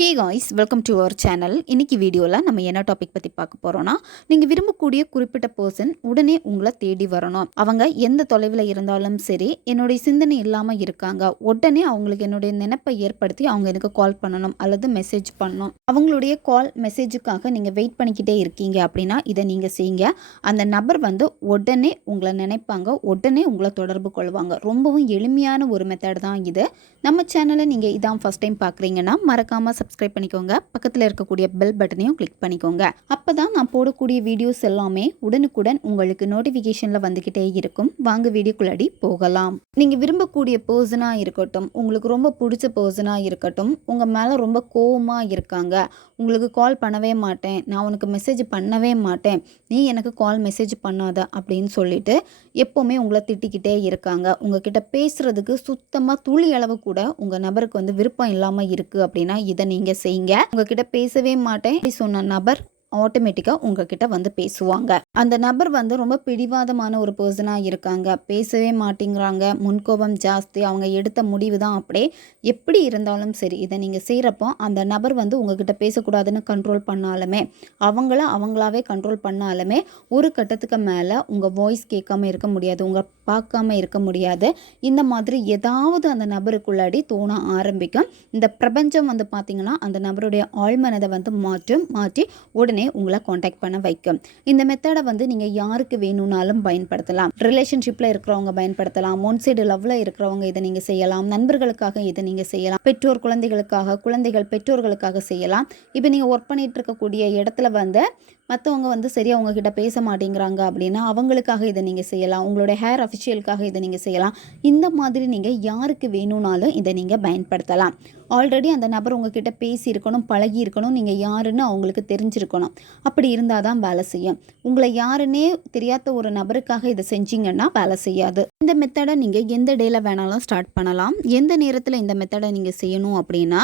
Hey guys welcome to our channel இன்றைக்கி வீடியோவில் நம்ம என்ன டாபிக் பற்றி பார்க்க போகிறோன்னா நீங்கள் விரும்பக்கூடிய குறிப்பிட்ட பர்சன் உடனே உங்களை தேடி வரணும். அவங்க எந்த தொலைவில் இருந்தாலும் சரி என்னுடைய சிந்தனை இல்லாமல் இருக்காங்க. உடனே அவங்களுக்கு என்னுடைய நினைப்பை ஏற்படுத்தி அவங்க எனக்கு கால் பண்ணணும் அல்லது மெசேஜ் பண்ணணும். அவங்களுடைய கால் மெசேஜுக்காக நீங்கள் வெயிட் பண்ணிக்கிட்டே இருக்கீங்க அப்படின்னா இதை நீங்கள் செய்யுங்க. அந்த நபர் வந்து உடனே உங்களை நினைப்பாங்க. உடனே உங்களை தொடர்பு கொள்வாங்க. ரொம்பவும் எளிமையான ஒரு மெத்தட் தான் இது. நம்ம சேனலை நீங்கள் இதான் ஃபஸ்ட் டைம் பார்க்குறீங்கன்னா மறக்காமல் சப்ஸ்கிரைப் பண்ணிக்கோங்க. பக்கத்தில் இருக்கக்கூடிய பெல் பட்டனையும் கிளிக் பண்ணிக்கோங்க. அப்போ தான் நான் போடக்கூடிய வீடியோஸ் எல்லாமே உடனுக்குடன் உங்களுக்கு நோட்டிஃபிகேஷனில் வந்துக்கிட்டே இருக்கும். வாங்க வீடியோக்குள்ளடி போகலாம். நீங்கள் விரும்பக்கூடிய பர்சனாக இருக்கட்டும் உங்களுக்கு ரொம்ப பிடிச்ச பர்சனாக இருக்கட்டும் உங்கள் மேலே ரொம்ப கோவமாக இருக்காங்க உங்களுக்கு கால் பண்ணவே மாட்டேன் நான் உனக்கு மெசேஜ் பண்ணவே மாட்டேன் நீ எனக்கு கால் மெசேஜ் பண்ணாத அப்படின்னு சொல்லிட்டு எப்போவுமே உங்களை திட்டிக்கிட்டே இருக்காங்க. உங்ககிட்ட பேசுகிறதுக்கு சுத்தமாக துளி அளவு கூட உங்கள் நபருக்கு வந்து விருப்பம் இல்லாமல் இருக்குது அப்படின்னா இதை நீங்கள் செய்யுங்க உங்ககிட்ட பேசவே மாட்டேன். அப்படி சொன்ன நபர் ஆட்டோமேட்டிக்காக உங்ககிட்ட வந்து பேசுவாங்க. அந்த நபர் வந்து ரொம்ப பிடிவாதமான ஒரு பர்சனாக இருக்காங்க. பேசவே மாட்டேங்கிறாங்க. முன்கோபம் ஜாஸ்தி. அவங்க எடுத்த முடிவு தான் அப்படியே எப்படி இருந்தாலும் சரி இதை நீங்கள் செய்கிறப்போ அந்த நபர் வந்து உங்ககிட்ட பேசக்கூடாதுன்னு கண்ட்ரோல் பண்ணாலுமே அவங்கள அவங்களாவே கண்ட்ரோல் பண்ணாலுமே ஒரு கட்டத்துக்கு மேலே உங்கள் வாய்ஸ் கேட்காம இருக்க முடியாது. உங்கள் பார்க்காம இருக்க முடியாது. இந்த மாதிரி ஏதாவது அந்த நபருக்குள்ளாடி தோண ஆரம்பிக்கும். இந்த பிரபஞ்சம் வந்து பார்த்திங்கன்னா அந்த நபருடைய ஆழ்மனதை வந்து மாற்றும் மாற்றி உடனே உங்களை காண்டாக்ட் பண்ண வைக்கும். இந்த மெத்தடை வந்து நீங்கள் யாருக்கு வேணும்னாலும் பயன்படுத்தலாம். ரிலேஷன்ஷிப்பில் இருக்கிறவங்க பயன்படுத்தலாம். ஒன் சைடு லவ்வில் இருக்கிறவங்க இதை நீங்கள் செய்யலாம். நண்பர்களுக்காக இதை நீங்கள் செய்யலாம். பெற்றோர் குழந்தைகளுக்காக குழந்தைகள் பெற்றோர்களுக்காக செய்யலாம். இப்போ நீங்கள் ஒர்க் பண்ணிட்டு இருக்கக்கூடிய இடத்துல வந்து மற்றவங்க வந்து சரியாக உங்ககிட்ட பேச மாட்டேங்கிறாங்க அப்படின்னா அவங்களுக்காக இதை நீங்கள் செய்யலாம். உங்களுடைய ஹேர் அஃபிஷியலுக்காக இதை நீங்கள் செய்யலாம். இந்த மாதிரி நீங்கள் யாருக்கு வேணும்னாலும் இதை நீங்கள் பயன்படுத்தலாம். ஆல்ரெடி அந்த நபர் உங்ககிட்ட பேசியிருக்கணும் பழகியிருக்கணும். பழகி இருக்கணும் நீங்கள் யாருன்னு அவங்களுக்கு தெரிஞ்சிருக்கணும். அப்படி இருந்தால் தான் வேலை செய்யும். உங்களை யாருன்னே தெரியாத ஒரு நபருக்காக இதை செஞ்சீங்கன்னா வேலை செய்யாது. இந்த மெத்தடை நீங்கள் எந்த டேயில் வேணாலும் ஸ்டார்ட் பண்ணலாம். எந்த நேரத்தில் இந்த மெத்தடை நீங்கள் செய்யணும் அப்படின்னா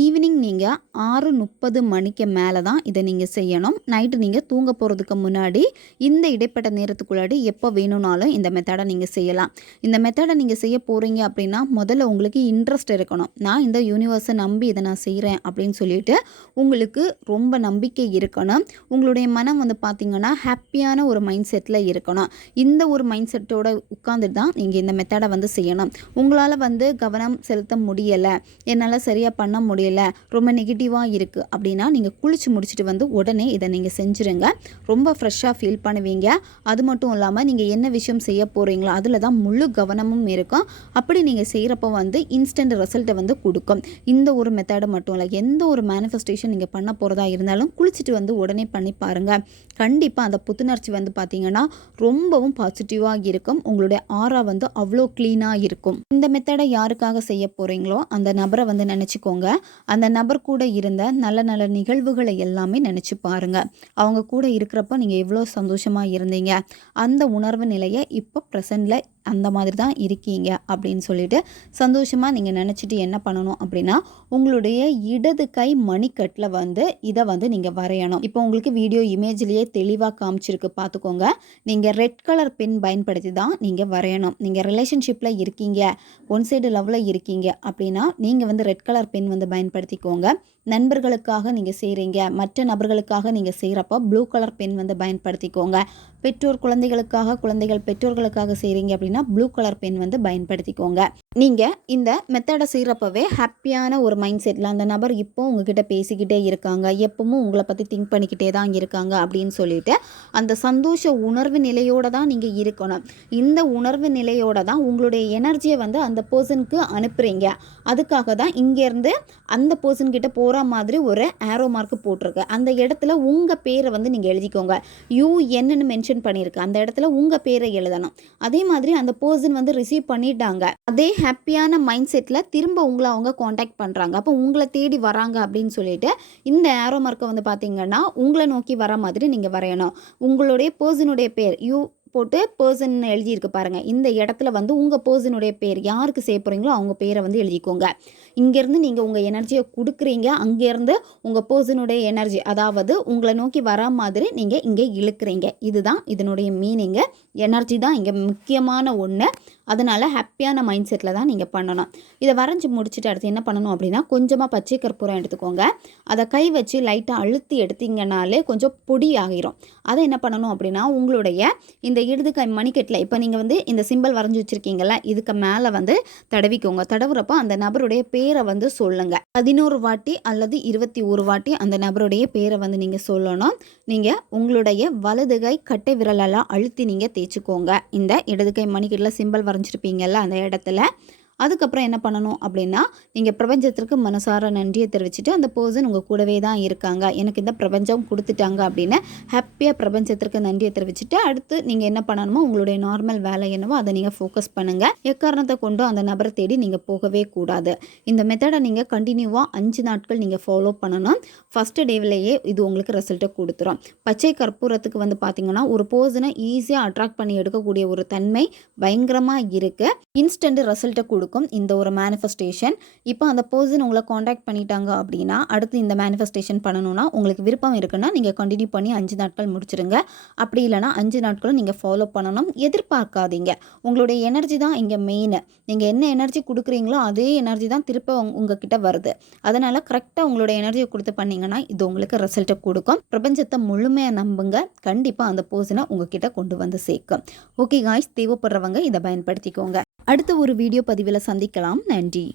ஈவினிங் நீங்கள் ஆறு முப்பது மணிக்கு மேலே தான் இதை நீங்கள் செய்யணும். நைட்டு நீங்கள் தூங்க போகிறதுக்கு முன்னாடி இந்த இடைப்பட்ட நேரத்துக்குள்ளாடி எப்போ வேணும்னாலும் இந்த மெத்தடை நீங்கள் செய்யலாம். இந்த மெத்தடை நீங்கள் செய்ய போகிறீங்க அப்படின்னா முதல்ல உங்களுக்கு இன்ட்ரெஸ்ட் இருக்கணும். நான் இந்த யூனிவர்ஸை நம்பி இதை நான் செய்கிறேன் அப்படின்னு சொல்லிட்டு உங்களுக்கு ரொம்ப நம்பிக்கை இருக்கணும். உங்களுடைய மனம் வந்து பார்த்திங்கன்னா ஹாப்பியான ஒரு மைண்ட் செட்டில் இருக்கணும். இந்த ஒரு மைண்ட் செட்டோட உட்காந்துட்டு தான் நீங்கள் இந்த மெத்தடை வந்து செய்யணும். உங்களால் வந்து கவனம் செலுத்த முடியலை என்னால் சரியாக பண்ண முடியல ரொம்ப நெகட்டிவாக இருக்குது அப்படின்னா நீங்கள் குளிச்சு முடிச்சுட்டு வந்து உடனே இதை நீங்கள் செஞ்சுருங்க. ரொம்ப ஃப்ரெஷ்ஷாக ஃபீல் பண்ணுவீங்க. அது மட்டும் இல்லாமல் நீங்கள் என்ன விஷயம் செய்ய போகிறீங்களோ அதில் தான் முழு கவனமும் இருக்கும். அப்படி நீங்கள் செய்கிறப்ப வந்து இன்ஸ்டன்ட் ரிசல்ட்டை வந்து கொடுக்கும். இந்த ஒரு மெத்தடை மட்டும் இல்லை எந்த ஒரு மேனிஃபெஸ்டேஷன் நீங்கள் பண்ண போகிறதா இருந்தாலும் குளிச்சுட்டு வந்து உடனே பண்ணி பாருங்கள் கண்டிப்பாக அந்த புத்துணர்ச்சி வந்து பார்த்தீங்கன்னா ரொம்பவும் பாசிட்டிவாக இருக்கும். உங்களுடைய ஆரா வந்து அவ்வளோ க்ளீனாக இருக்கும். இந்த மெத்தடை யாருக்காக செய்ய போகிறீங்களோ அந்த நபரை வந்து நினச்சிக்கோங்க. அந்த நபர் கூட இருந்த நல்ல நல்ல நிகழ்வுகளை எல்லாமே நினச்சி பாருங்கள் அவங்க கூட இருக்கிறப்ப நீங்கள் எவ்வளோ சந்தோஷமாக இருந்தீங்க. அந்த உணர்வு நிலையை இப்போ ப்ரெசண்டில் அந்த மாதிரி தான் இருக்கீங்க அப்படின்னு சொல்லிட்டு சந்தோஷமாக நீங்கள் நினச்சிட்டு என்ன பண்ணணும் அப்படின்னா உங்களுடைய இடது கை மணிக்கட்டில் வந்து இதை வந்து நீங்கள் வரையணும். இப்போ உங்களுக்கு வீடியோ இமேஜ்லேயே தெளிவாக காமிச்சிருக்கு பார்த்துக்கோங்க நீங்கள் ரெட் கலர் பென் பயன்படுத்தி தான் நீங்கள் வரையணும். நீங்கள் ரிலேஷன்ஷிப்பில் இருக்கீங்க ஒன் சைடு லவ்வில் இருக்கீங்க அப்படின்னா நீங்கள் வந்து ரெட் கலர் பென் வந்து பயன்படுத்திக்கோங்க. நண்பர்களுக்காக நீங்கள் செய்கிறீங்க மற்ற நபர்களுக்காக நீங்கள் செய்கிறப்போ ப்ளூ கலர் பென் வந்து பயன்படுத்திக்கோங்க. பெற்றோர் குழந்தைகளுக்காக குழந்தைகள் பெற்றோர்களுக்காக செய்கிறீங்க அப்படின்னா ப்ளூ கலர் பென் வந்து பயன்படுத்திக்கோங்க. நீங்கள் இந்த மெத்தடை செய்கிறப்பவே ஹாப்பியான ஒரு மைண்ட் செட்டில் அந்த நபர் இப்போ உங்ககிட்ட பேசிக்கிட்டே இருக்காங்க. எப்பவும் உங்களை பற்றி திங்க் பண்ணிக்கிட்டே தான் இருக்காங்க அப்படின்னு சொல்லிட்டு அந்த சந்தோஷ உணர்வு நிலையோடு தான் நீங்கள் இருக்கணும். இந்த உணர்வு நிலையோட தான் உங்களுடைய எனர்ஜியை வந்து அந்த பர்சனுக்கு அனுப்புகிறீங்க அதுக்காக தான் இங்கேருந்து அந்த பர்சன்கிட்ட போகிற மாதிரி ஒரு ஆரோ மார்க் போட்டிருக்கு. அந்த இடத்துல உங்கள் பேரை வந்து நீங்கள் எழுதிக்கோங்க. யூ என்னன்னு மென்ஷன் பண்ணியிருக்கு. அந்த இடத்துல உங்கள் பேரை எழுதணும். அதே மாதிரி அந்த பர்சன் வந்து ரிசீவ் பண்ணிட்டாங்க. அதே ஹாப்பியான மைண்ட் செட்டில் திரும்ப உங்களை அவங்க காண்டாக்ட் பண்ணுறாங்க அப்போ உங்களை தேடி வராங்க அப்படின்னு சொல்லிட்டு இந்த ஆரோ மார்க்கை வந்து பார்த்தீங்கன்னா உங்களை நோக்கி வர மாதிரி நீங்கள் வரையணும். உங்களுடைய பர்சனுடைய பேர் யூ போட்டு பர்சன் எழுதியிருக்கு பாருங்கள் இந்த இடத்துல வந்து உங்கள் பர்சனுடைய பேர் யாருக்கு செய்ய போகிறீங்களோ அவங்க பேரை வந்து எழுதிக்கோங்க. இங்கேருந்து நீங்கள் உங்கள் எனர்ஜியை கொடுக்குறீங்க. அங்கேருந்து உங்கள் பர்சனுடைய எனர்ஜி அதாவது உங்களை நோக்கி வர மாதிரி நீங்கள் இங்கே இழுக்கிறீங்க. இதுதான் இதனுடைய மீனிங்கு எனர்ஜி தான் இங்கே முக்கியமான ஒன்று அதனால் ஹாப்பியான மைண்ட் செட்டில் தான் நீங்கள் பண்ணணும். இதை வரைஞ்சி முடிச்சுட்டு அடுத்து என்ன பண்ணணும் அப்படின்னா கொஞ்சமாக பச்சை கற்பூரம் எடுத்துக்கோங்க. அதை கை வச்சு லைட்டாக அழுத்தி எடுத்தீங்கனாலே கொஞ்சம் பொடி ஆகிரும். அதை என்ன பண்ணணும் அப்படின்னா உங்களுடைய இந்த இடது கை மணிக்கட்டில் இப்போ நீங்கள் வந்து இந்த சிம்பிள் வரைஞ்சி வச்சுருக்கீங்கல்ல இதுக்கு மேலே வந்து தடவிக்கோங்க. தடவுறப்போ அந்த நபருடைய பேரை வந்து சொல்லுங்கள் பதினோரு வாட்டி அல்லது இருபத்தி ஒரு வாட்டி அந்த நபருடைய பேரை வந்து நீங்கள் சொல்லணும். நீங்கள் உங்களுடைய வலது கை கட்டை விரலெல்லாம் அழுத்தி நீங்கள் தேய்ச்சிக்கோங்க. இந்த இடது கை மணிக்கட்டில் சிம்பிள் வரைஞ்சிருப்பீங்கல்ல அந்த இடத்துல. அதுக்கப்புறம் என்ன பண்ணணும் அப்படின்னா நீங்கள் பிரபஞ்சத்திற்கு மனசார நன்றியை தெரிவிச்சுட்டு அந்த பர்சன் உங்கள் கூடவே தான் இருக்காங்க. எனக்கு இந்த பிரபஞ்சம் கொடுத்துட்டாங்க அப்படின்னு ஹாப்பியாக பிரபஞ்சத்திற்கு நன்றியை தெரிவிச்சுட்டு அடுத்து நீங்கள் என்ன பண்ணணுமோ உங்களுடைய நார்மல் வேலை என்னவோ அதை நீங்கள் ஃபோக்கஸ் பண்ணுங்கள் எக்காரணத்தை கொண்டும் அந்த நபரை தேடி நீங்கள் போகவே கூடாது. இந்த மெத்தடை நீங்கள் கண்டினியூவாக அஞ்சு நாட்கள் நீங்கள் ஃபாலோ பண்ணணும். ஃபஸ்ட்டு டேவிலேயே இது உங்களுக்கு ரிசல்ட்டை கொடுத்துரும். பச்சை கற்பூரத்துக்கு வந்து பார்த்தீங்கன்னா ஒரு பர்சனை ஈஸியாக அட்ராக்ட் பண்ணி எடுக்கக்கூடிய ஒரு தன்மை பயங்கரமாக இருக்குது இன்ஸ்டன்ட் ரிசல்ட்டை கொடுக்கும் இந்த ஒரு மேனிஃபெஸ்டேஷன் இப்போ அந்த பர்சன் உங்களை காண்டாக்ட் பண்ணிட்டாங்க அப்படின்னா அடுத்து இந்த மேனிஃபெஸ்டேஷன் பண்ணணும்னா உங்களுக்கு விருப்பம் இருக்குன்னா நீங்கள் கண்டினியூ பண்ணி அஞ்சு நாட்கள் முடிச்சிருங்க. அப்படி இல்லைனா அஞ்சு நாட்களும் நீங்கள் ஃபாலோ பண்ணணும். எதிர்பார்க்காதீங்க. உங்களுடைய எனர்ஜி தான் இங்கே மெயின் நீங்கள் என்ன எனர்ஜி கொடுக்குறீங்களோ அதே எனர்ஜி தான் திருப்ப உங்ககிட்ட வருது. அதனால் கரெக்டாக உங்களுடைய எனர்ஜியை கொடுத்து பண்ணீங்கன்னா இது உங்களுக்கு ரிசல்ட்டை கொடுக்கும். பிரபஞ்சத்தை முழுமையாக நம்புங்க. கண்டிப்பாக அந்த பர்சனை உங்ககிட்ட கொண்டு வந்து சேர்க்கும். ஓகே காய்ஸ் தேவைப்படுறவங்க இதை பயன்படுத்திக்கோங்க. அடுத்த ஒரு வீடியோ பதிவில் சந்திக்கலாம். நன்றி.